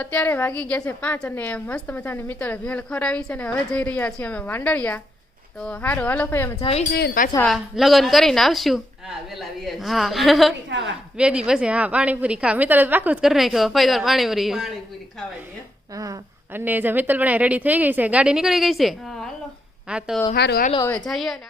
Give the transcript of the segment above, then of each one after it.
અત્યારે વાગી ગયા છે 5 અને મસ્ત મજાની મિત્ર ભેળ ખરાવી છે ને હવે જઈ રહ્યા છીએ અમે વાંડળિયા. તો હારું હાલો ભાઈ અમે જાવી છીએ ને પાછા લગન કરીને આવશું. હા 2 દી પછી હા પાણીપુરી ખા મિત્ર પાકું જ કરી નાખ્યો ફરીવાર પાણીપુરી હા. અને જે મિત્ર પણ રેડી થઈ ગઈ છે ગાડી નીકળી ગઈ છે. હા તો હારું હાલો હવે જઈએ ને.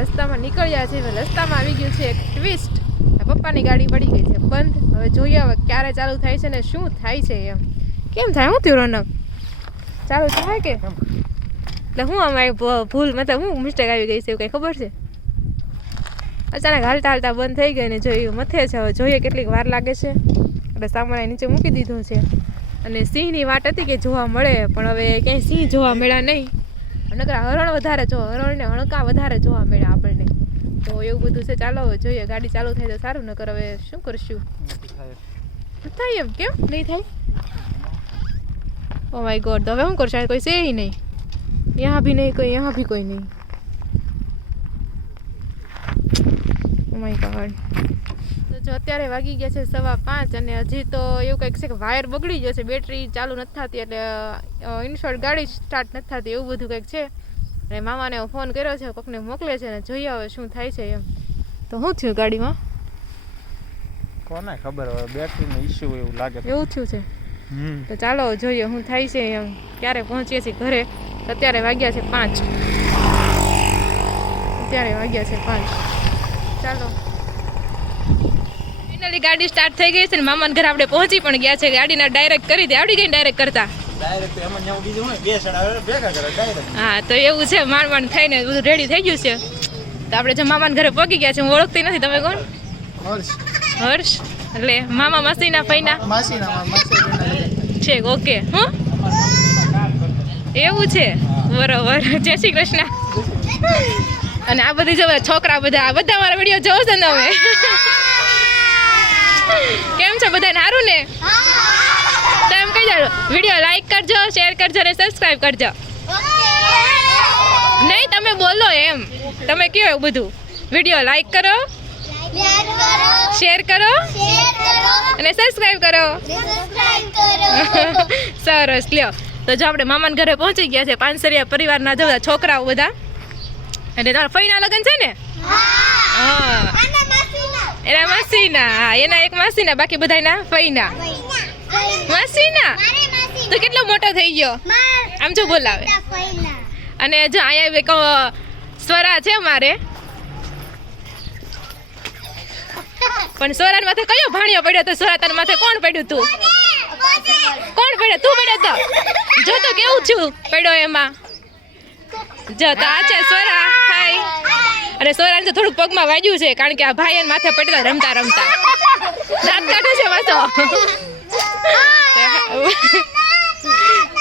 રસ્તામાં નીકળ્યા છે રસ્તામાં આવી ગયું છે એક ટ્વિસ્ટ. પપ્પાની ગાડી પડી ગઈ છે બંધ. હવે જોઈએ હવે ક્યારે ચાલુ થાય છે ને શું થાય છે એમ. કેમ થાય હું થયું રોનક ચાલુ થાય કે એટલે હું આમ ભૂલ મતલબ હું મિસ્ટેક આવી ગઈ છે એવું કંઈ ખબર છે. અચાનક હાલતા હાલતા બંધ થઈ ગઈ ને જોયું મથે છે. હવે જોઈએ કેટલીક વાર લાગે છે એટલે સામાન નીચે મૂકી દીધો છે. અને સિંહની વાટ હતી કે જોવા મળે પણ હવે ક્યાંય સિંહ જોવા મળ્યા નહીં. નકરા હરણ વધારે હરણ ને હણકા વધારે જોવા મળે આપણને. તો એવું બધું છે. ચાલો જોઈએ ગાડી ચાલુ થાય તો સારું. નકર હવે શું કરશું થાય એમ કેમ નહીં થાય. ઓ માય ગોડ તો હવે શું કરશું કોઈ છે નહીં. યહાં ભી નહીં કોઈ યહાં ભી કોઈ નહીં. Oh my God. તો જો અત્યારે વાગી ગયા છે 5:15 અને હજી તો એવું કંઈક છે કે વાયર બગડી ગયો છે બેટરી ચાલુ નથી થતી એટલે ઇનશોર્ટ ગાડી સ્ટાર્ટ નથી થતી એવું બધું કંઈક છે. અને મામાને ફોન કર્યો છે કોકને મોકલે છે ને જોઈએ હવે શું થાય છે એમ. તો શું થયું ગાડીમાં કોને ખબર હવે બેટરીનો ઇશ્યુ એવું લાગે એવું થયું છે. તો ચાલો જોઈએ શું થાય છે એમ. ક્યારે પહોંચીએ છીએ ઘરે. અત્યારે વાગ્યા છે 5. અત્યારે વાગ્યા છે 5. ચાલો ફાઇનલી ગાડી સ્ટાર્ટ થઈ ગઈ છે ને મામાના ઘરે આપણે પહોંચી પણ ગયા છે. ગાડીના ડાયરેક્ટ કરી દે આવડી ગઈ ડાયરેક્ટ કરતા. હા તો એવું છે માંડ થઈને બધું રેડી થઈ ગયું છે. તો આપણે જે મામાના ઘરે પહોંચી ગયા છે હું ઓળખતી નથી. તમે કોણ? હર્ષ એટલે મામા માસીના ફઈના છે. ઓકે હું એવું છે બરોબર. જય શ્રી કૃષ્ણ. અને આ બધી જો છોકરા બધા મારા વિડીયો જોવો છો ને તમે. કેમ છે બધાને સારું ને? તો એમ કહી દો વિડીયો લાઈક કરજો શેર કરજો અને સબસ્ક્રાઇબ કરજો. નહીં તમે બોલો એમ તમે કયો એવું બધું. વિડીયો લાઈક કરો શેર કરો અને સબસ્ક્રાઇબ કરો. સરસ લ્યો. તો જો આપણે મામાના ઘરે પહોંચી ગયા છે. પાંચસરિયા પરિવારના જો છોકરાઓ બધા. એટલે તમારા ફઈના લગ્ન છે ને? હા એના માસીના. હા એના એક માસીના બાકી બધાના ફઈના માસીના. તો કેટલો મોટો થઈ ગયો આમ જો બોલાવે. અને જો અહીંયા સ્વરા છે મારે પણ સ્વરા માથે કયો ભાણિયો પડ્યો તો? સ્વરા તારા માથે કોણ પડ્યું? તું કોણ પડ્યો? તું પડ્યો તો જો તો કેવું છું પડ્યો એમાં. જો તો આ છે સ્વરા. હાય. અને સ્વરાને તો થોડુંક પગમાં વાગ્યું છે કારણ કે આ ભાઈ એને માથે પડેલા રમતા રમતા દાંત કાઢે છે પાછો.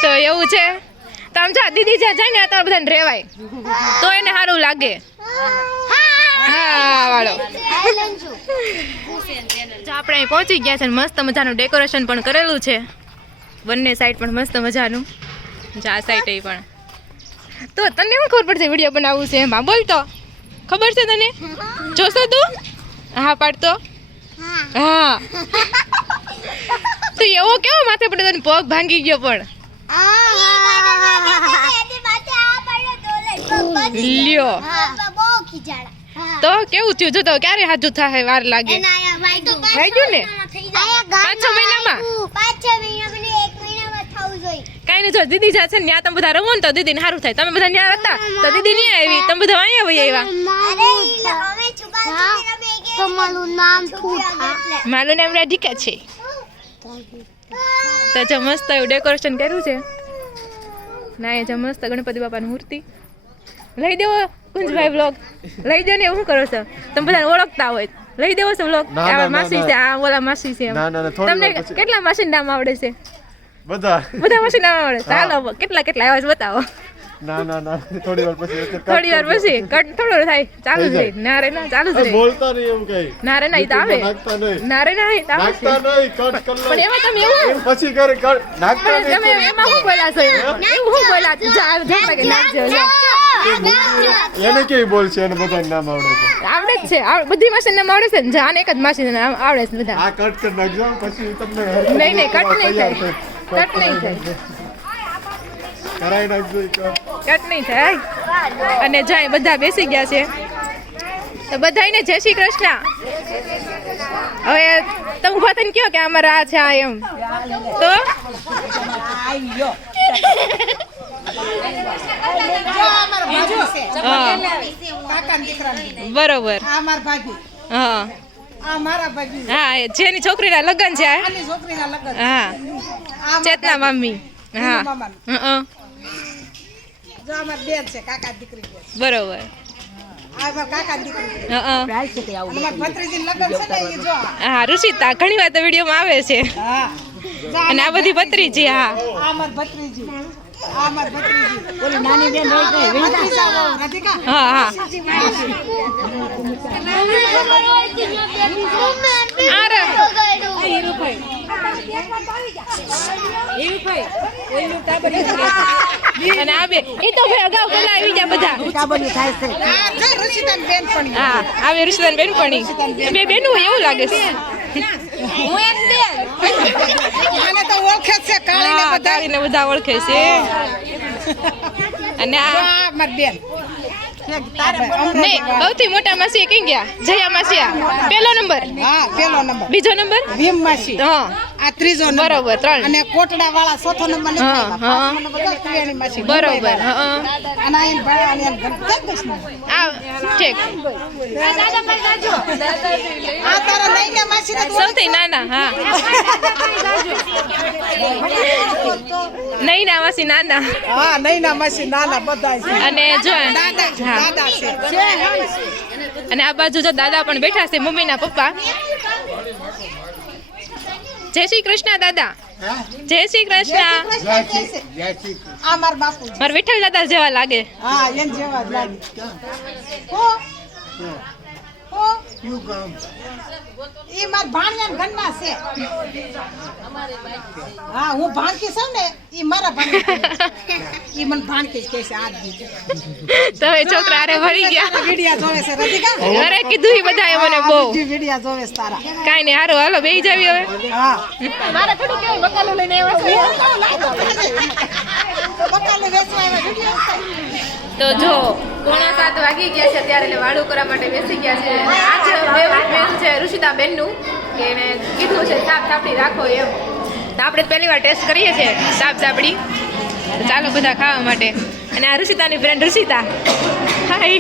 તો એવું છે. તો આમ જો દીદી જ્યાં જાય ને ત્યાં બધાને રહેવાય તો એને સારું લાગે. હા વાળો જો આપણે અહીં પહોંચી ગયા છે. મસ્ત મજાનું ડેકોરેશન પણ કરેલું છે બંને સાઈડ પણ મસ્ત મજાનું. જો આ સાઈડ એ પણ. તો તને શું ખબર પડશે વિડીયો બનાવવું છે એમાં? બોલતો ખબર છે તને? જોશો તું? હા પાડતો. હા તું એવો કેવો માથે પડે તને પગ ભાંગી ગયો પણ લ્યો. તો કેવું થયું? જો તો ક્યારે હાજુ થાય વાર લાગે? વાગ્યું ને 5-6 મહિનામાં. કઈ નહીં જો દીદી જાય છે ને ત્યાં તમે બધા રમો ને તો દીદીને સારું થાય. તમે બધા ત્યાં હતા તો દીદી નહીં આવી તમે બધા અહીંયા આવ્યા. મારું નામ રાધિકા છે. તો જો મસ્ત એવું ડેકોરેશન કર્યું છે. ના એ જો મસ્ત ગણપતિ બાપાની મૂર્તિ લઈ દેવો. કુંજભાઈ બ્લોગ લઈ દો ને. એવું કરો છો તમે બધા ઓળખતા હોય લઈ દેવો છો બ્લોગ. માસી છે આ ઓલા માસી છે. તમને કેટલા માસી નામ આવડે છે? બધા માસી નામ આવડે. ચાલો કેટલા કેટલા આવ્યા બતાવો. ના ના ના થોડી વાર પછી થોડી વાર પછી કટ થોડો થાય ચાલુ જ રહે ના રે ના ચાલુ જ રહે બોલતા નહીં એવું કઈ ના રે ના ઈ તો આવે નાખતા નહીં ના રે ના ઈ તો આવે નાખતા નહીં કટ કર લો પણ એમાં તમે એવું પછી કરે નાખતા પણ તમે નહીં એમાં શું બોલ્યા છો એવું શું બોલ્યા જા કે નાખજો જા એને કેવી બોલ છે એને બધા નામ આવડે છે આવડે જ છે બધી મશીન નામ આવડે છે ને જાન એક જ મશીન નામ આવડે છે બધા આ કટ કરી નાખજો પછી તમને નહીં નહીં કટ નહીં થાય કટ નહીં થાય કરાઈ નાખજો કટ નહીં થાય અને જાય બધા બેસી ગયા છે તો બધાને જય શ્રી કૃષ્ણ હવે તમે ઉભા થઈને કહો કે અમારા આ છે આ એમ તો બરોબર હા હા જેની છોકરીના લગ્ન છે હા ચેતના મમ્મી હા બરોબર હા ઋષિતા ઘણી વાર તો વિડીયોમાં આવે છે અને આ બધી ભત્રીજી હા હા હા અને આ બે એ તો ભાઈ અગાઉ પેલા આવી ગયા બધા હા આવે ઋષિતાન બેનપણી બે બેનું હોય એવું લાગે છે કાળીને બધા ઓળખે છે અને આ બેન નહીં સૌથી મોટા માસી કઈ ગયા જયા માસી પેલો નંબર બીજો નંબર ભીમ માસી હા આ ત્રીજો નંબર બરોબર 3 અને કોટડા વાળા ચોથો નંબર નથી હા, આવ્યા. હા. પાંચમો નંબર તો કુવેણી માસી બરોબર હા અને આ એન ભાઈ અને એન ઘર કૃષ્ણ આ ઠીક આ તારા નૈના માસી ને સૌથી નાના હા નહીં ના માસી નાના હા નૈના માસી નાના બધાય છે અને જો દાદા હા દાદા છે અને આ બાજુ જો દાદા પણ બેઠા છે મમ્મીના પપ્પા જય શ્રી કૃષ્ણ દાદા જય શ્રી કૃષ્ણ આ માર બાપુ મારા વિઠ્ઠલ દાદા જેવા લાગે હા એન જેવા જ લાગે હો હો ઈ માર ભાણિયાન ઘરના છે હા હું ભાણકી છું ને ઈ મારા ભાણકી ઈ મને ભાણકી જ કહે છે આજ દી તો એ છોકરા અરે ભરી ગયા વિડિયા જોવે છે રતિકા અરે કીધું ઈ બધાએ મને બહુ વિડિયા જોવે છે તારા કાઈ નહીં હારું હાલો બેહી જાવી હવે હા મારે થોડું કેવું બકાલો લઈને આવ્યા બકાલો વેચવા આવ્યા વિડિયા તો જો 6:45 વાગી ગયા છે ત્યારે એટલે વાળું કરવા માટે બેસી ગયા છે આજ ફેવરિટ મેનુ છે ઋષિતા બેનનું કે એને કીધું છે સાપ સાપડી રાખો એમ તો આપણે પહેલી વાર ટેસ્ટ કરીએ છીએ સાપ સાપડી તો ચાલો બધા ખાવા માટે અને આ ઋષિતાની ફ્રેન્ડ ઋષિતા હાય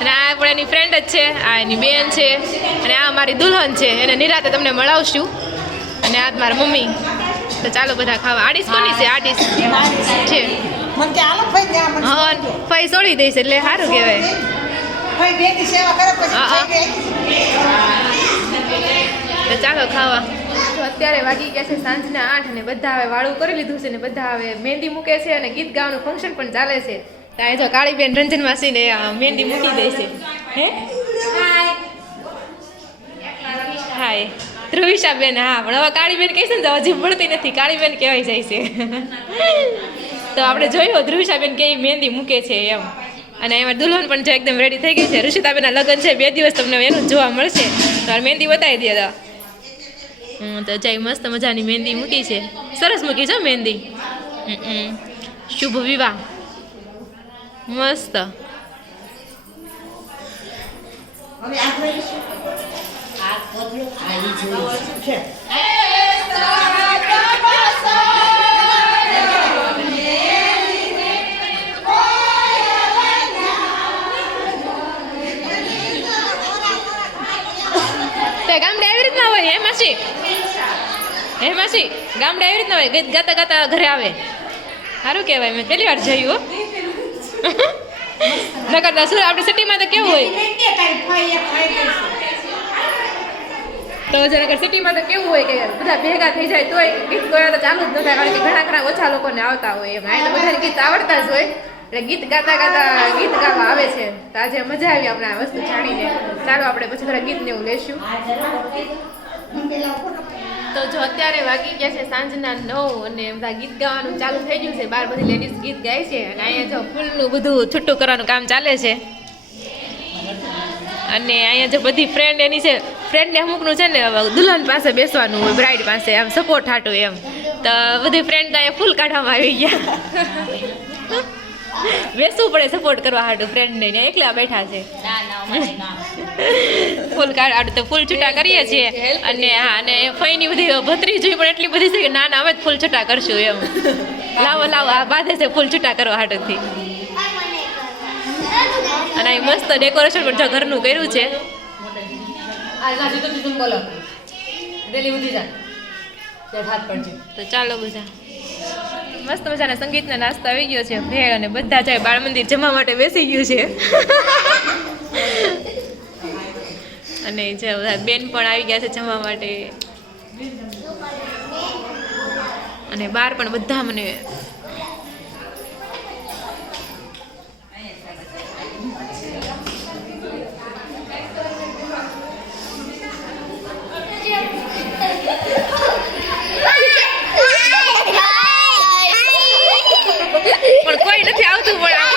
અને આ પણ એની ફ્રેન્ડ જ છે આ એની બેન છે અને આ મારી દુલ્હન છે એને નિરાતે તમને મળાવશું અને આ મારા મમ્મી તો ચાલો બધા ખાવા આડીશ કોની છે આડીશ છે મને કે આલો ભાઈ ત્યાં મને હા ફઈ છોડી દઈશ એટલે સારું કહેવાય ભાઈ બેની સેવા કરે પછી હા, હા. થઈ ગઈ તો ચાલો ખાવા તો અત્યારે વાગી ગયા છે સાંજના 8 અને બધા હવે વાળું કરી લીધું છે ને બધા હવે મહેંદી મૂકે છે અને ગીત ગાવાનું ફંક્શન પણ ચાલે છે ત્યાં જો કાળીબેન રંજન માસીને મહેંદી મૂકી દે છે હે હાય ધ્રુવિશાબેન હા પણ હવે કાળીબેન કહીશ ને તો હજી મળતી નથી કાળીબેન કહેવાય જાય છે તો આપણે જોયું ધ્રુવિશાબેન કેવી મહેંદી મૂકે છે એમ અને એમાં દુલ્હન પણ જો એકદમ રેડી થઈ ગઈ છે ઋષિતાબેનના લગ્ન છે 2 દિવસ તમને એનું જોવા મળશે તો મહેંદી બતાવી દે તો જઈ મસ્ત મજાની મહેંદી મૂકી છે સરસ મૂકી છે મહેંદી શુભ વિવાહ મસ્ત ગામડે આવી રીતના હોય હે માસી ગામડે આવી રીતના હોય ગીત ગાતા ગાતા ઘરે આવે સારું કહેવાય મેં પહેલી વાર જોયું નકર આપણે સિટીમાં તો કેવું હોય તો જરા સિટીમાં તો કેવું હોય કે બધા ભેગા થઈ જાય તોય ગીત ગાયા તો ચાલુ જ ન થાય કારણ કે ઘણા ઓછા લોકોને આવતા હોય એમ આ તો બધાને ગીત આવડતા જ હોય એટલે ગીત ગાતા ગાતા ગીત ગાવા આવે છે તો આજે મજા આવી આપણે આ વસ્તુ જાણીને ચાલો આપણે પછી થોડા ગીતને એવું લેશું તો જો અત્યારે વાગી ગયા છે સાંજના 9 અને બધા ગીત ગાવાનું ચાલુ થઈ ગયું છે બહાર બધી લેડીઝ ગીત ગાય છે અને અહીંયા જો ફૂલનું બધું છૂટું કરવાનું કામ ચાલે છે અને અહીંયા જો બધી ફ્રેન્ડ એની છે ફ્રેન્ડને અમુકનું છે ને દુલ્હન પાસે બેસવાનું હોય બ્રાઇડ પાસે આમ સપોર્ટ હાટું એમ તો બધી ફ્રેન્ડ તો અહીંયા ફૂલ કાઢવામાં આવી ગયા બેસવું પડે સપોર્ટ કરવા હાટું ફ્રેન્ડને ત્યાં એકલા બેઠા છે ફૂલ કાઢ તો ફૂલ છૂટા કરીએ છીએ અને હા અને ફઈની બધી ભત્રીજી પણ એટલી બધી છે કે ના હવે ફૂલ છૂટા કરશું એમ લાવો આ બાંધે છે ફૂલ છૂટા કરવા હાટુથી અને અહીં મસ્ત ડેકોરેશન પણ જો ઘરનું કર્યું છે તો ચાલો બધા મસ્ત મજાના સંગીતના નાસ્તો આવી ગયો છે ભેળ અને બધા જાય બાળ મંદિર જમવા માટે બેસી ગયું છે અને જે બેન પણ આવી ગયા છે જમવા માટે અને બહાર પણ બધા મને પણ કોઈ નથી આવતું પણ